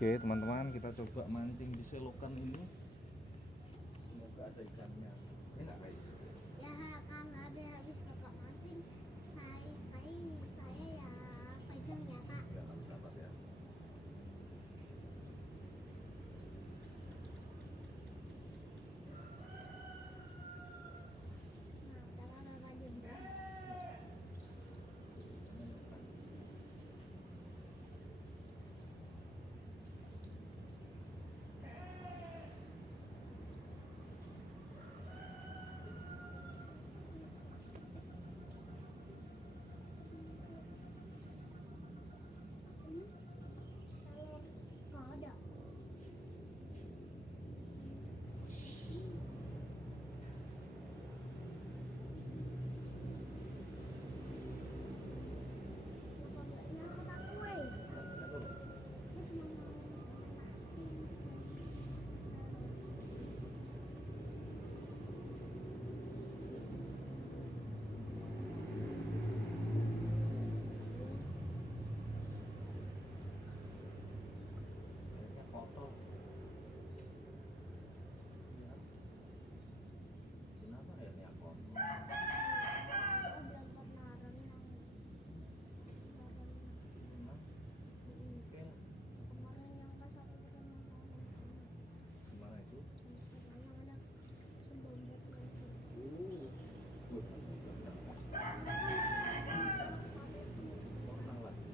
Oke teman-teman, kita coba mancing di selokan ini. Semoga ada ikannya. Enak guys. Ya kan ada habis kakak mancing, saya ya pegang ya kak. Ya harus dapat ya. Nah jangan ada jembatan. Kalau nggak ada. Kenapa nggak nyangkut aku weh? Aku cuma mau manasin. Kayaknya kotor. Ya. Kenapa ya ini kotor? Aku bilang pernah renang. Memang. Oke. Kemarin yang pas aku renang sama Gimana itu? yang ada sebombat lagi. Renang lagi.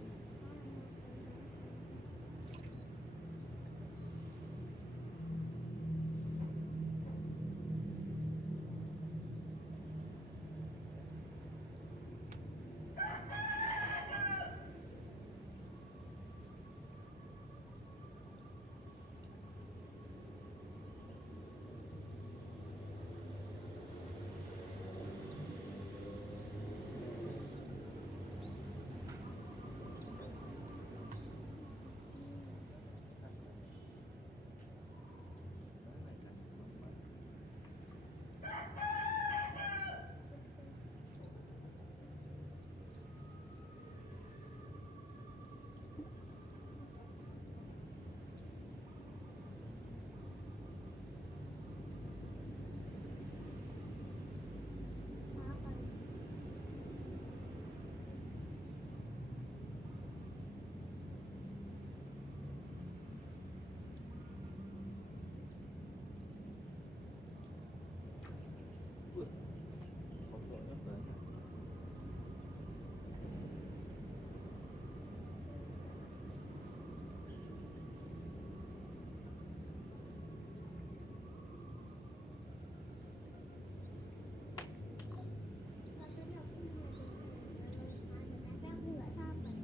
Mana ikannya teman-teman? Apa? Kotornya banyak. Katanya aku mau jalan tapi aku nggak sampai.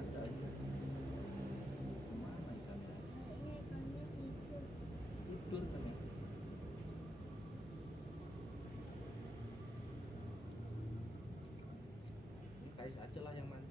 Ada aja. Kemana ikannya? Kayaknya ikannya tidur. Tidur kan ya? Ini Kais aja lah yang mancing.